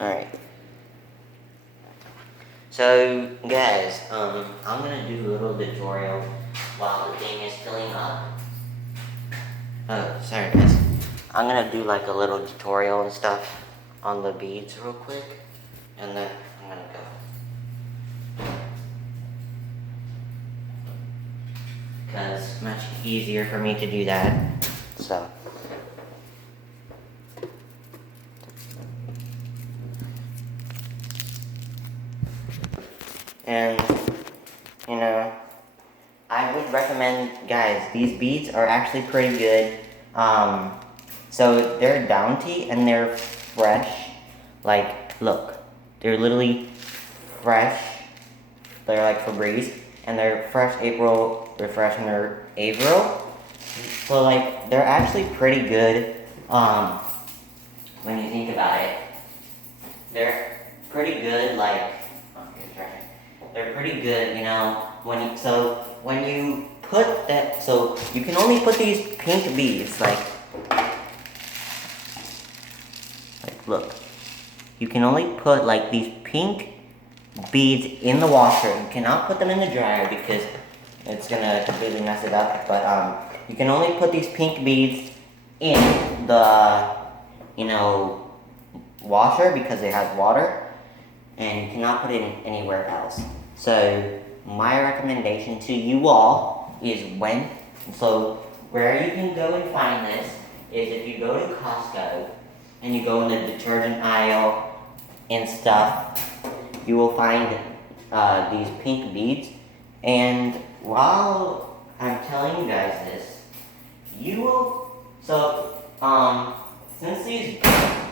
Alright. So, guys, I'm gonna do a little tutorial while the thing is filling up. Oh, sorry guys. I'm gonna do like a little tutorial and stuff on the beads real quick, and then I'm gonna go. Because it's much easier for me to do that, so. And, you know, I would recommend, guys, these beads are actually pretty good. So they're Bounty and they're fresh. Like, look, they're literally fresh. They're like Febreze, and they're fresh April, refreshing their April. So like, they're actually pretty good, when you think about it. They're pretty good, like, they're pretty good, you know, when you put that, so you can only put these pink beads, like look, you can only put like these pink beads in the washer. You cannot put them in the dryer because it's gonna completely mess it up, but you can only put these pink beads in the, you know, washer because it has water, and you cannot put it in anywhere else. So my recommendation to you all is where you can go and find this is if you go to Costco and you go in the detergent aisle and stuff, you will find these pink beads. And while I'm telling you guys this, you will, since these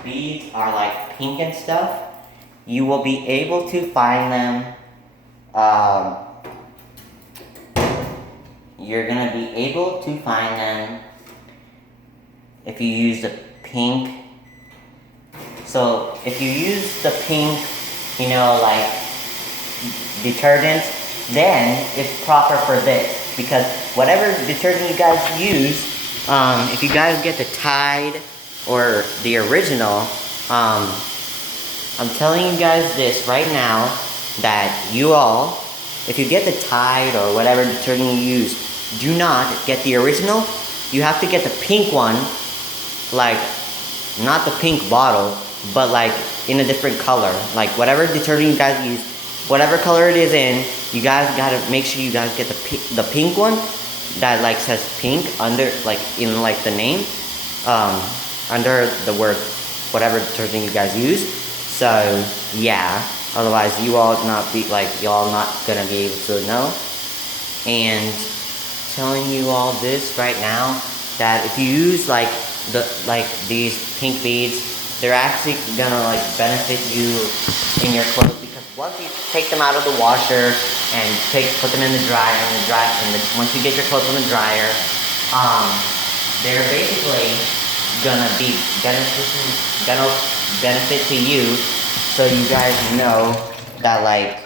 beads are like pink and stuff, you will be able to find them, you're gonna be able to find them if you use the pink. So if you use the pink, you know, like detergent, then it's proper for this, because whatever detergent you guys use, if you guys get the Tide or the original, I'm telling you guys this right now, that you all, if you get the Tide or whatever detergent you use, do not get the original. You have to get the pink one, like, not the pink bottle, but like in a different color. Like whatever detergent you guys use, whatever color it is in, you guys gotta make sure you guys get the pink one that like says pink under, like in like the name, under the word whatever detergent you guys use. So yeah, otherwise y'all not gonna be able to know. And telling you all this right now, that if you use like these pink beads, they're actually gonna like benefit you in your clothes, because once you take them out of the washer and put them in the dryer, once you get your clothes in the dryer, they're basically gonna be benefit to you, so you guys know that like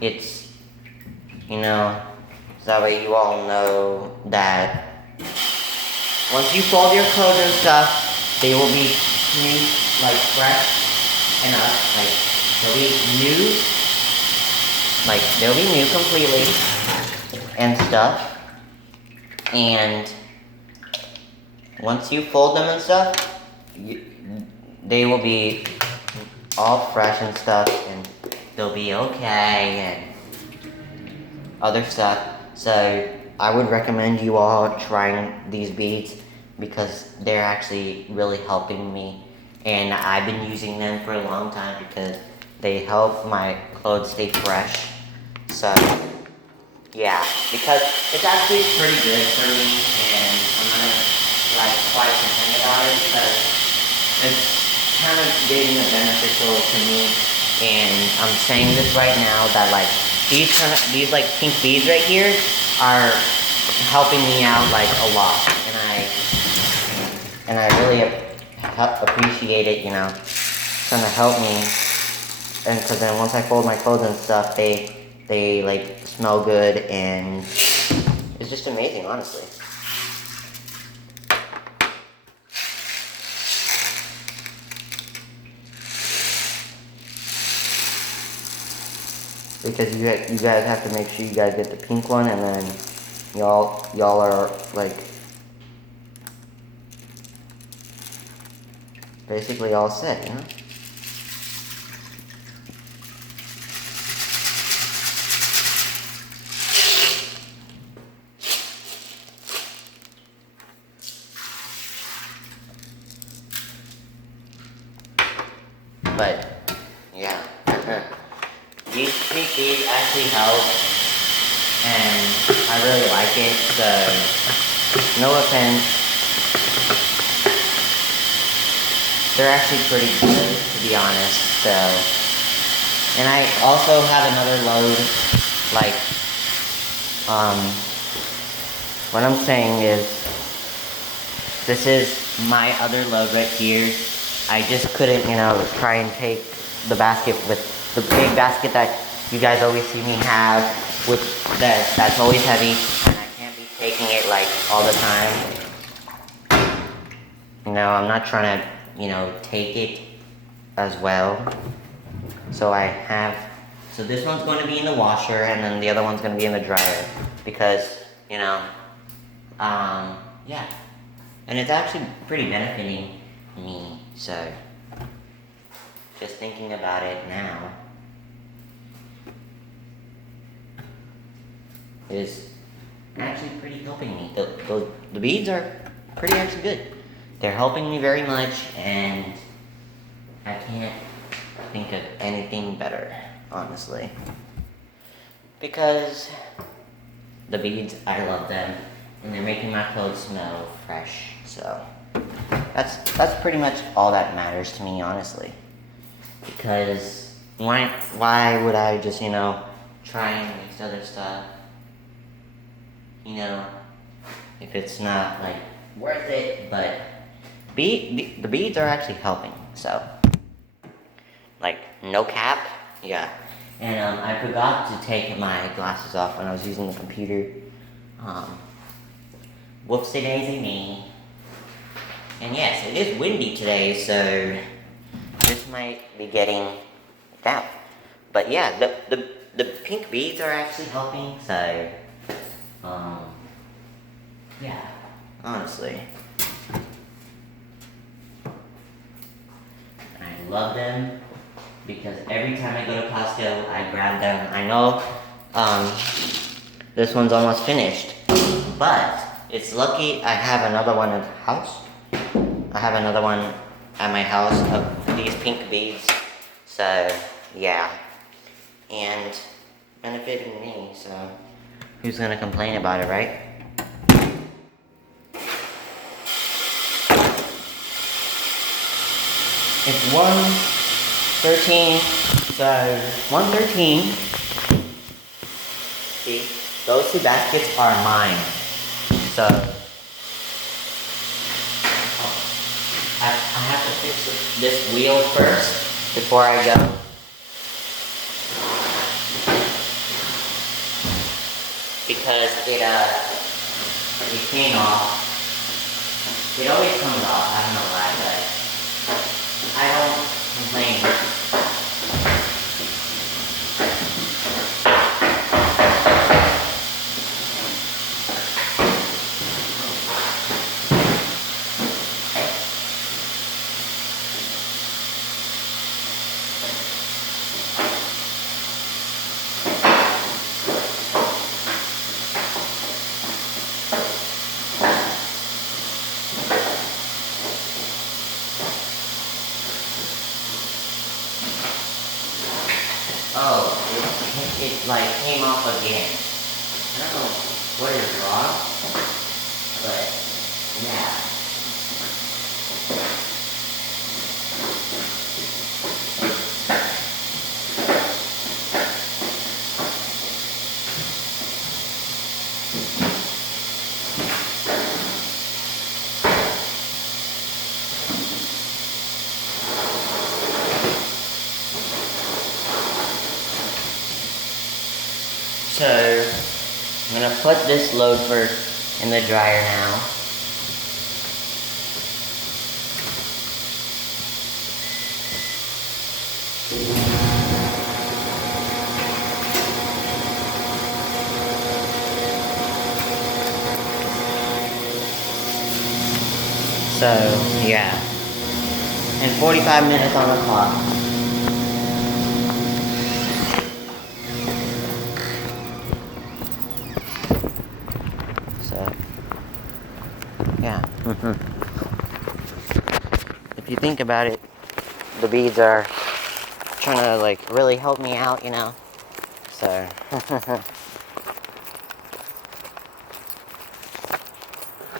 it's, you know, so that way you all know that once you fold your clothes and stuff, they will be new, like fresh enough, like they'll be new completely and stuff. And once you fold them and stuff, they will be all fresh and stuff, and they'll be okay and other stuff. So I would recommend you all trying these beads, because they're actually really helping me, and I've been using them for a long time because they help my clothes stay fresh. So yeah, because it's actually pretty good for me, and I'm gonna like quite complain about it because it's kind of getting beneficial to me. And I'm saying this right now that like these like pink beads right here are helping me out like a lot, and I really appreciate it, you know. It's gonna help me, and because then once I fold my clothes and stuff, they like smell good, and it's just amazing, honestly. because you guys have to make sure you guys get the pink one, and then y'all are like basically all set, you know? But yeah, these pink beads actually help, and I really like it, so no offense. They're actually pretty good, to be honest, so. And I also have another load, like, what I'm saying is, this is my other load right here. I just couldn't, you know, try and take the basket with the big basket that you guys always see me have, with that's always heavy, and I can't be taking it like all the time. You know, I'm not trying to, you know, take it as well. So so this one's going to be in the washer, and then the other one's going to be in the dryer, because, you know, yeah. And it's actually pretty benefiting me, so just thinking about it now is actually pretty helping me. The beads are pretty actually good. They're helping me very much, and I can't think of anything better, honestly. Because the beads, I love them, and they're making my clothes smell fresh, so that's pretty much all that matters to me, honestly. Because why would I just, you know, try and mix other stuff, you know, if it's not like worth it? But the beads are actually helping, so like no cap, yeah. And I forgot to take my glasses off when I was using the computer. Whoopsie daisy me. And yes, it is windy today, so this might be getting down. But yeah, the pink beads are actually helping, so yeah, honestly. I love them, because every time I go to Passcode, I grab them. I know this one's almost finished, but it's lucky I have another one at the house. I have another one at my house of these pink beads, so yeah, and benefiting me, so who's gonna complain about it, right? It's 1:13, so 1:13. See, those two baskets are mine, so I have to fix this wheel first before I go. Because it came off. It always comes off, I don't know why, but I don't complain. Oh, it like came off again. I don't know what is wrong, but yeah. So, I'm gonna put this load first in the dryer now. So, yeah. And 45 minutes on the clock. So, yeah. If you think about it, the beads are trying to like really help me out, you know. So,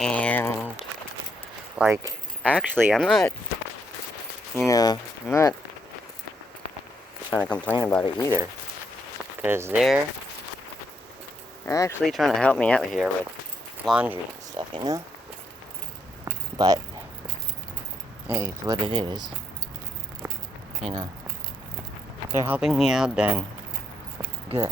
and like, actually, I'm not trying to complain about it either, because they're actually trying to help me out here with laundry and stuff, you know. But hey, it's what it is, you know. If they're helping me out, then good.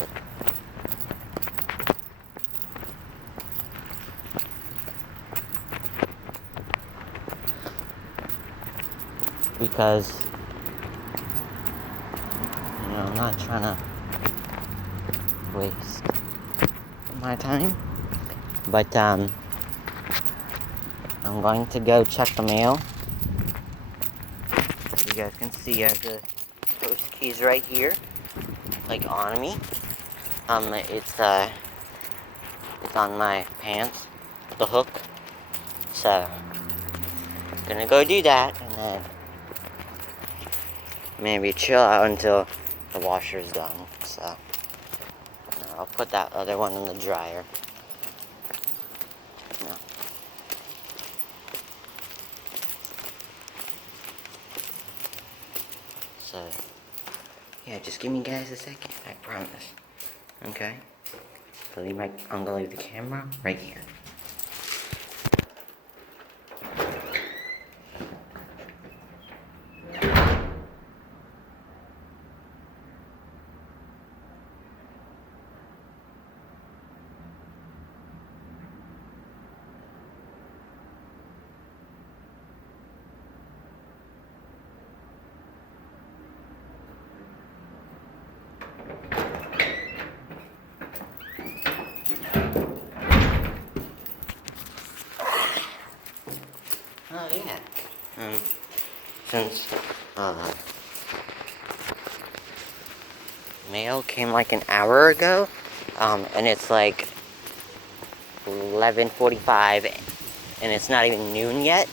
Because, you know, I'm not trying to waste my time. But, I'm going to go check the mail. As you guys can see, I have the post keys right here, like on me. It's on my pants, the hook. So, gonna go do that, and then maybe chill out until the washer's done. So, I'll put that other one in the dryer. No. So, yeah, just give me guys a second, I promise. Okay? So I'm gonna leave the camera right here. Oh yeah. Since mail came like an hour ago, and it's like 11:45, and it's not even noon yet.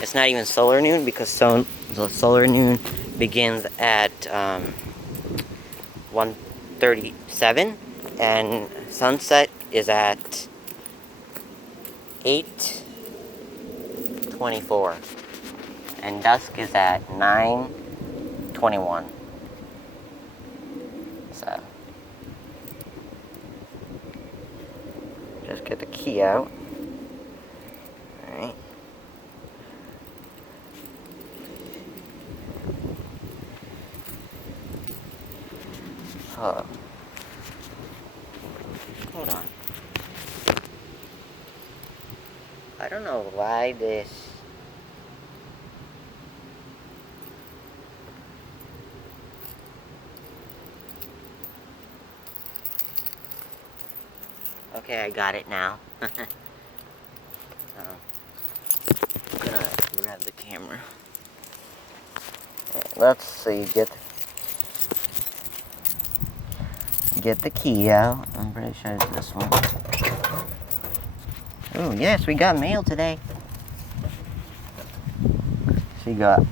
It's not even solar noon, because the solar noon begins at 1:37, and sunset is at 8:24, and dusk is at 9:21. So, just get the key out. Alright. Hold on. I don't know why this... Okay, I got it now. I'm gonna grab the camera. Let's see, get the key out. I'm pretty sure it's this one. Oh yes, we got mail today. We got